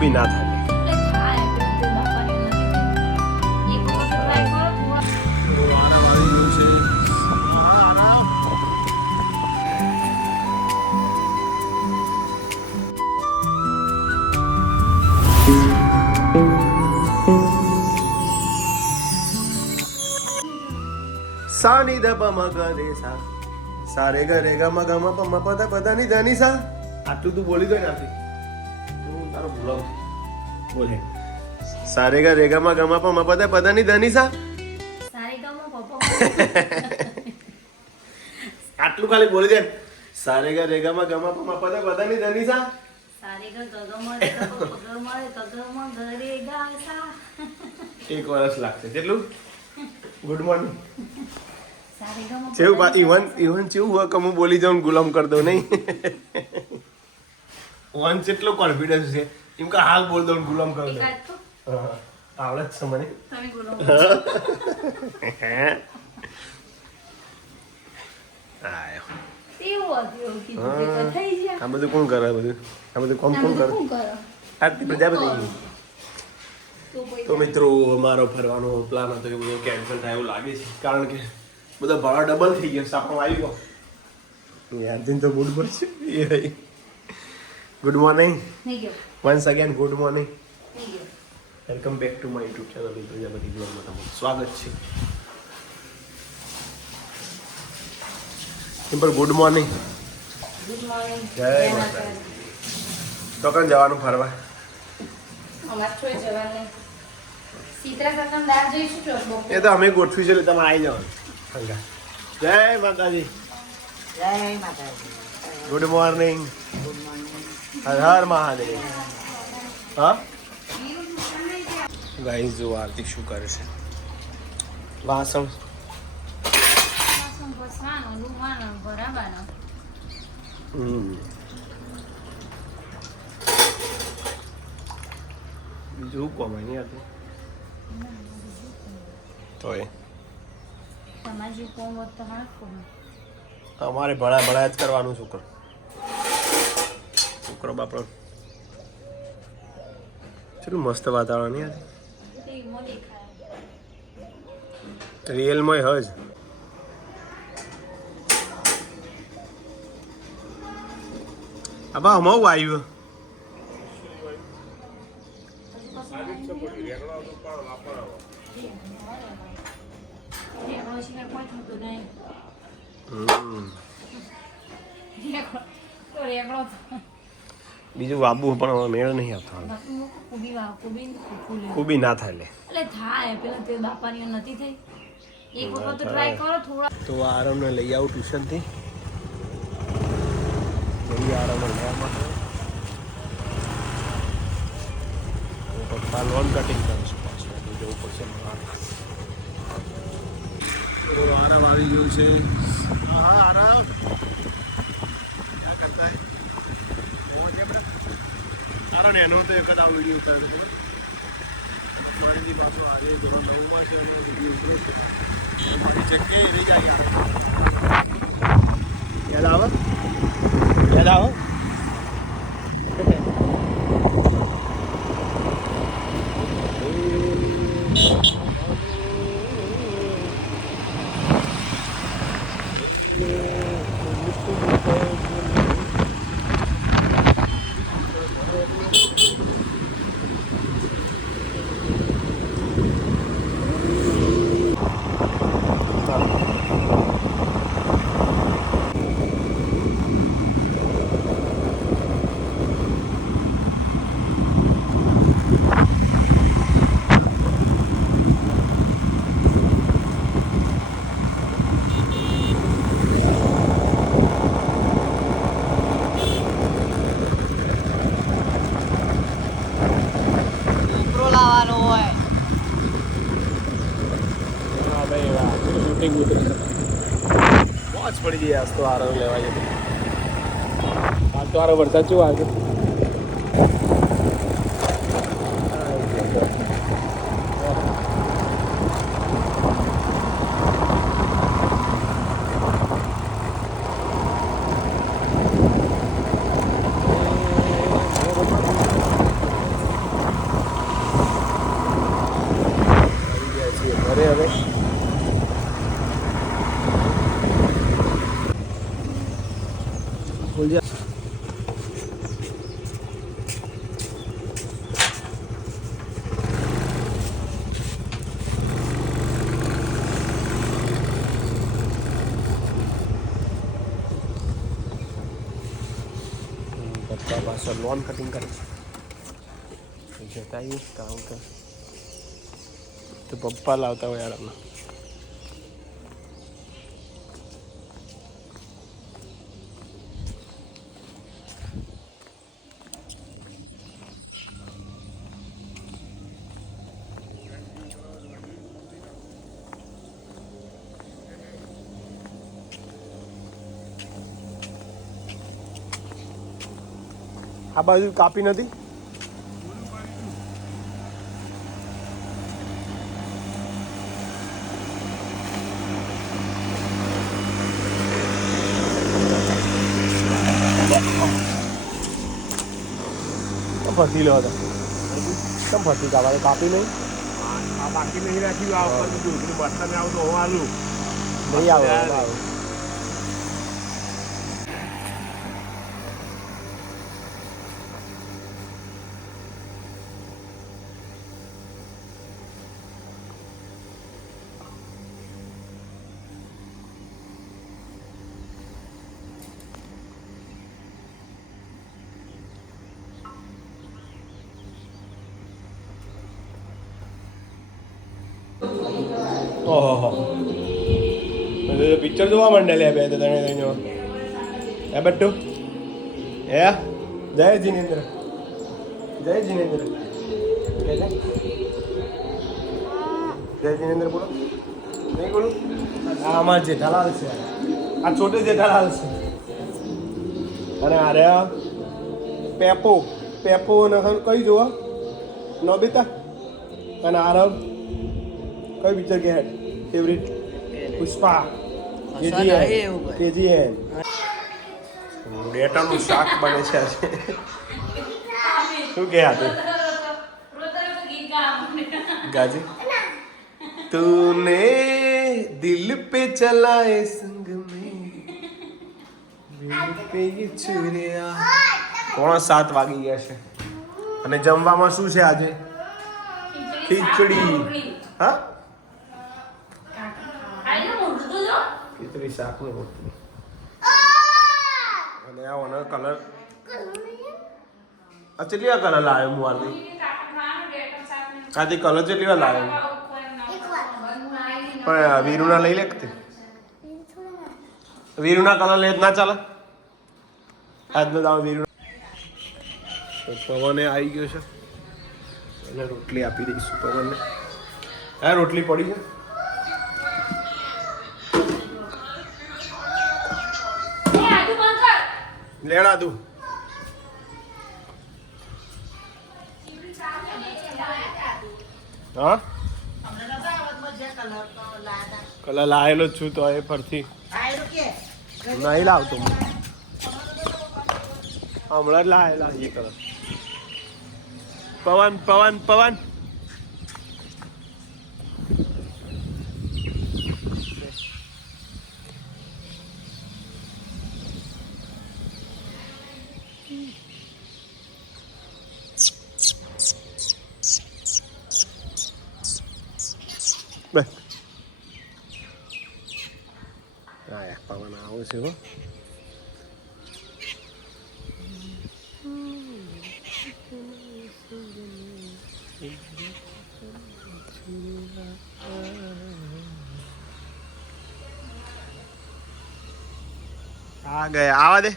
બી ના થાય. સાની દ પ મ ગ રે સા સારે ગ રે ગ મ ગ મ પ મ પ દ પ દ ની ધ ની સા. આટલું તું બોલી દો ને આથી તું તારો ભૂલાવ બોલે. સારે ગ રે ગ મ ગ મ પ મ પ દ પ દ ની ધ ની સા. આટલું ખાલી બોલી દે. સારે ગ રે ગ મ ગ મ પ મ પ દ પ દ ની ધ ની સા. એક વર્ષ લાગશે કેટલું. Good morning. જેવું ઇવન જેવું હોય કે હું બોલી જાઉં ગુલામ કરી દઉં નહીં. વન જેટલો કોન્ફિડન્સ છે એમ કે હાલ બોલ દઉં ગુલામ કરી દઉં. આવડે જ છે મને. આ બધું કોણ કરે બધું આ બધું કોણ કરે આટલી પ્રજાપતિ. તો મિત્રો અમારો ફરવાનો પ્લાન હતો એ બધો કેન્સલ થાય એવું લાગે છે કારણ કે બધા ભાડા ડબલ થઈ ગયા. સાપડો આવી ગયો યાર દિન તો મૂડ પર છે. Good morning once again. Good morning. Welcome back to my YouTube channel Prajapati બ્લોગમાં તમારું સ્વાગત છે. Simple good morning. જય માતા. તો કણ જવાનું ફરવા? એ તો અમે ગોઠવી છે એટલે તમારે આવી જવાનું. જય માતાજી. જય માતાજી. Good morning. હર હર મહાદેવ. હા ગાઈસ જો આરતી શું કરે છે. વાસણ બીજું કોમાય નહીં આવતું તો એ અમારે ભળા ભળા જ કરવાનું. છોકરો બાપડો કેટલું મસ્ત વાતાવરણ નહીં આજે રિયલમાં હજ. આબા હમણાં આવ્યું બીજું વાબુ પણ મેળ નહીં આવતા. કુબી ના થાય તો આરામને લઈ આવું ટ્યુશનથી. આરામને લેવા માટે પપ્પા લોન કટિંગ કરે છે પાછું જવું પડશે. આરામ આવી ગયું છે. હા આરામ ક્યાં કરતા આરામ એનો તો એક જ આ વિડીયો ઉતારે છે. માહિતી પાછો આજે ધોરણ 9માં છે એનો વિડીયો ઉતર્યો છે. મારી જગ્યાએ રહી જાય યાદ આવે યાદ આવે. વોચ પડી ગઈ આજ તો આરો લેવા જતો. આજ તો આરો વરસાદ શું આજે જલ્દી પપ્પા પાસે લોન કટિંગ કરે છે જતા આવીએ કામ કર તો પપ્પા લાવતા હોય યાર આ બાજુ કાપી નથી ફરતી લો હતા કેમ ફરતી કાપા કાપી નહીં આ બાકી નહીં રાખ્યું આ ઉપર બધું બટન આવું તો હું આલું નહીં આવે ઓહો પિક્ચર જોવા માંડે લે બે ત્રણે ત્રણ હે બટ્ટુ હે જય જીનેન્દ્ર જય જીનેન્દ્ર જય જીનેન્દ્ર બોલો નહીં બોલું આ અમાર જેઠાલાલ છે આ છોટે જેઠાલાલ છે અને અરે પેપો પેપો ને કઈ જોવા નોબિતા અને આરવ કઈ પિક્ચર કે ફેવરિટ પુષ્પા કેજીએન બેટાનું શાક બને છે આજે શું કે હતું ગાજી તૂને દિલ पे चलाए संग में दिल पे ये चुरिया 7:15 વાગી ગયા છે અને જમવામાં શું છે આજે ખીચડી હા ખીચડી શાક નો રોટલી અને આ ઓનો કલર ચેટલી વાર કલર લાવ્યો હું આલી કાથી કલર ચેટલી વાર લાવ્યો પણ વીરુના લઈ લે કે વીરુના કલર લે ના ચાલે આજનો દાવ વીરુ પવને આવી ગયો છે એટલે રોટલી આપી દઈશું પવનને હા રોટલી પડી છે લેણા તું હા કલર લાયેલો જ છું તો એ ફરથી નહીં લાવતો હું હમણાં જ લાયેલા એ કલર પવન પવન પવન પવન આવું છે હો આ ગયા આવા દે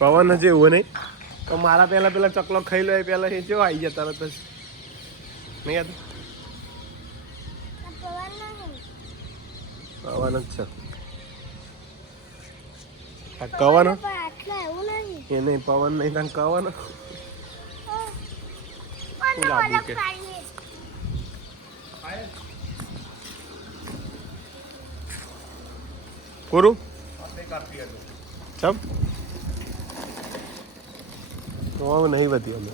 પવન હજી એવું નહીં તો મારા પેલા ચકલો ખાઈ લો એ પેલા એ કેવો આવી ગયા તરત જ નહીં યાદ પવન જ છે આ કવન એ નહીં પવન નહીં તને કવન શું લાગ્યું કે પૂરું આપી હતું ચમ તો નહીં બધી અમે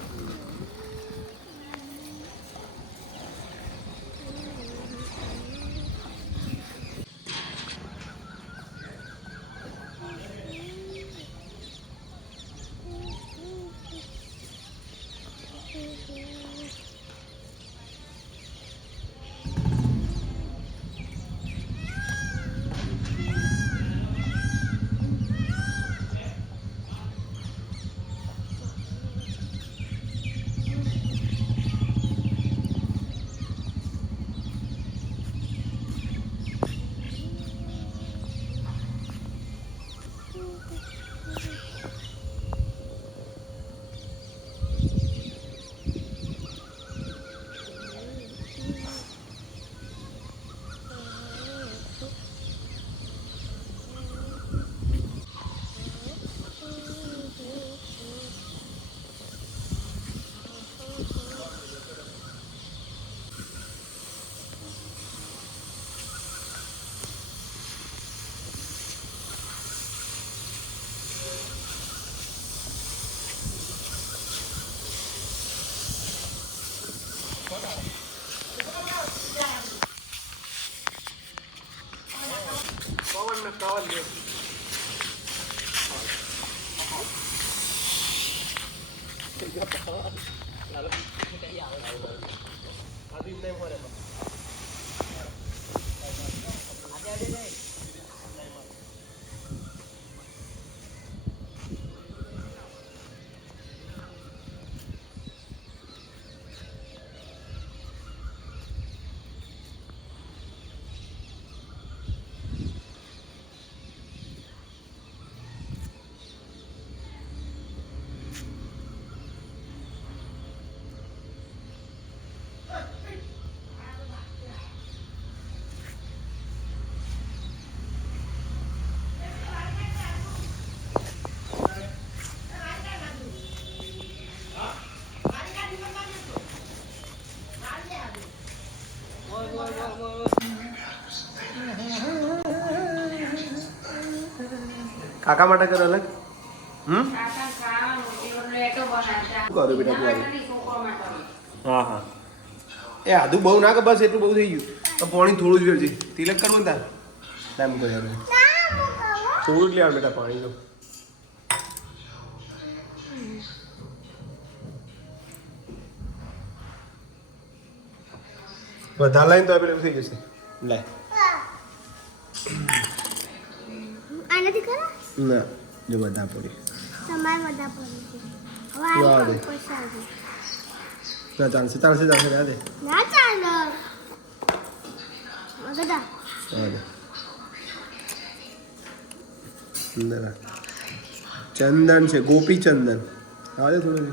કાકા માટે કરો અલગ કર્યું બેટા હા હા એ આદુ બહુ ના કે બસ એટલું બહુ થઈ ગયું તો પાણી થોડું જ વેરજી તિલક કરવું ને તાર ટાઈમ કર્યા થોડું જ લેવાનું બેટા પાણી તો વધારે લાઈને તો પેલું થઈ જશે લે આનાથી કરો ના જો બધા પડી તમારે બધા પડી હવે વાહ આ દે. પૈસા દે ના ચાલશે ચાલશે ચાલશે રહ્યા દે ના ચાલો મગદા હા દે અંદર આ. ચંદન છે ગોપી ચંદન હા દે થોડું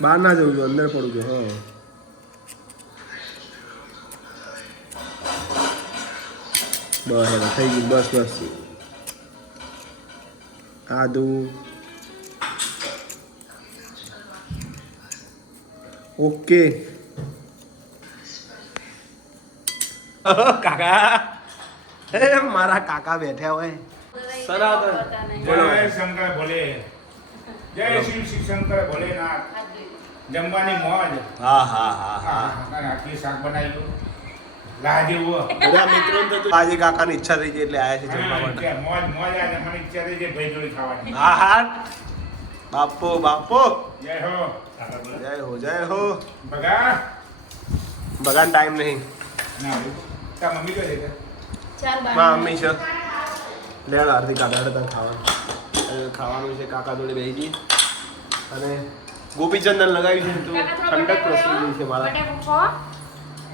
બહાર ના જવું છું અંદર પડું છું હા બસ હવે થઈ ગયું બસ બસ આદુ ઓકે કાકા એ મારા કાકા બેઠ્યા હોય સનાતન જય શંકર ભોલે જય શિવ શિવ શંકર ભોલેનાથ જમવાની મોજ હા હા હા હા આટલી શાક બનાવ્યું લાજેવું બધા મિત્રો આજે કાકાની ઈચ્છા થઈ ગઈ એટલે આયા છે જમવા માટે મોજ મોજ આજે મને ઈચ્છા થઈ છે ભાઈ જોડે ખાવાની હા હા બાપો બાપો જય હો જય હો બગા બગાન ટાઈમ નહીં ના તા મમ્મી કહે છે માં મમ્મી છે લે આરતી કાકા તને ખાવાનું ખાવાનું છે કાકા જોડે બેસી જઈ અને ગોપીચંદન લગાવ્યું છે તો ઠંડક પ્રસરી ગઈ છે મારા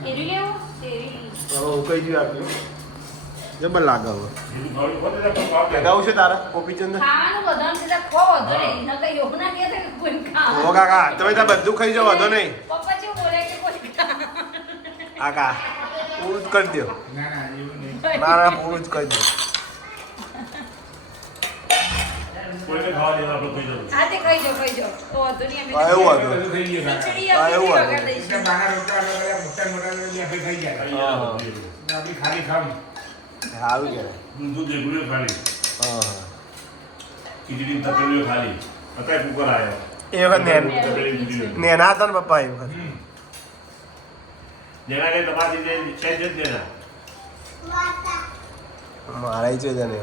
હવે હું કઈ જઈ આપ્યું જબર લાગે હવે લગાવું છે તારા ગોપીચંદન ઓ કાકા તમે ત્યાં બધું ખાઈ જાઓ વાંધો નહીં કાકા પૂરું જ કરી દો ના ના એવું નહીં મારા પૂરું જ કરી દો કોઈને ખાવા દેવા આપણે ખાઈ જવું એવું હતું બધું થઈ ગયું હા, એવું હતું. એટલે બહાર રોટલા અલગ અલગ મોટા મોટા લઈ લે તપે થઈ ગયા હા. આપણી ખાલી ખાવી સારું કહેવાય. દૂધ દેખું ખાલી હા ખીચડી તપેલીઓ ખાલી અત્યારે કુકર આવ્યો એ વખત તપેલી ખીચડી નેના હતા ને પપ્પા એ વખત જેના કે તમારી જે છે જ દેના મારા છે ને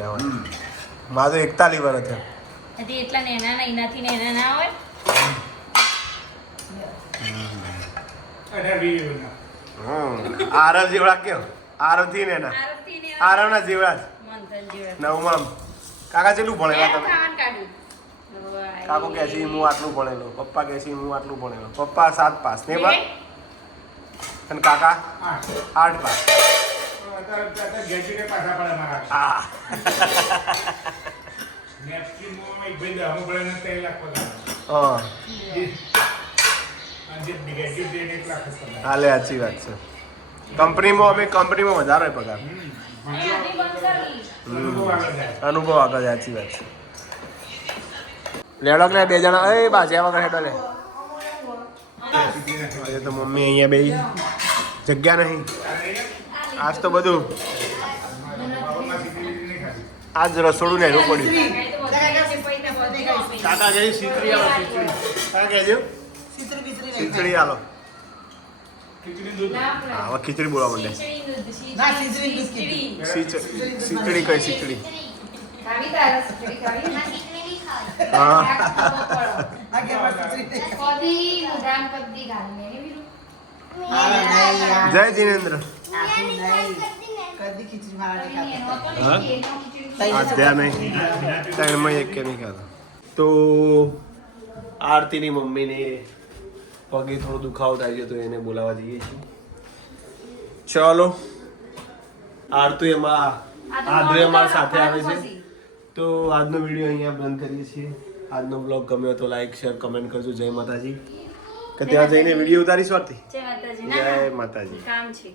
મારે તો 41 વર્ષ થયો. હજી એટલા નેના ના એનાથી નેના ના હોય. અને વીરના આરવ જેવડા કેમ આરવ થી નેના આરતી નેના આરવ ના જેવડા જ મંથન જેવા. નવમાં કાકા કેટલું ભણેલા બે તમે ખાવાનું કાઢ્યું. કાકો કહે છે હું આટલું ભણેલો પપ્પા કહે છે હું આટલું ભણેલો પપ્પા 7 પાસ ને બા અને કાકા 8 પાસ અત્યારે ગેજેટે પાછા પડે મારા આ નેપકિનમાં એક ભાઈ દહમું પડે ને 3 લાખ પગાર હા અને જે ગેજેટ દે 1 લાખ જ પગાર હાલે સાચી વાત છે કંપનીમાં વધારે હોય પગાર અહીંયાથી બંધ કરી. અનુભવ આગળ જાય અનુભવ આગળ સાચી વાત છે લેડો કે 2 જણા એ બાજ્યા વગર હેડો લે આજે તો મમ્મી અહીંયા બે જગ્યા નહીં આજ તો બધું આજ રસોડું ને પડ્યું કાંઈ તો વધારે છે, પૈસા બધું આપી. કાકા કહે ખીચડી આલો ખીચડી કાકા કહેજો ખીચડી આલો ખીચડી દૂધ ના પડે. હા હવે ખીચડી બોલવા માંડે ખીચડી દૂધ, ના, ખીચડી, ખીચડી દૂધ. ખીચડી. ખીચડી કઈ ખીચડી ખાવી તારે ખીચડી ખાવી? હા ખાવો પડો. આ કે બસ ખીચડી કદી મુદ્દામ કદી ગાલી નહીં બીજું. જય જીનેન્દ્ર કદી ખીચડી મારા કદી એનો હતો ને, હા? એનો ખીચડી આધ્યા નહીં ત્રણમાં એક કે નહીં ખાતો તો આરતીની મમ્મીને પગે થોડો દુખાવો થાય છે તો એને બોલાવવા જઈએ છીએ ચલો આરતી એમાં આદુ એમાં સાથે આવે છે તો આજનો વિડીયો અહીંયા બંધ કરીએ છીએ આજનો બ્લોગ ગમ્યો તો લાઈક શેર કમેન્ટ કરજો જય માતાજી કે ત્યાં જઈને વિડીયો ઉતારીશ વારથી જય માતાજી. જય ના, માતાજી કામ છે.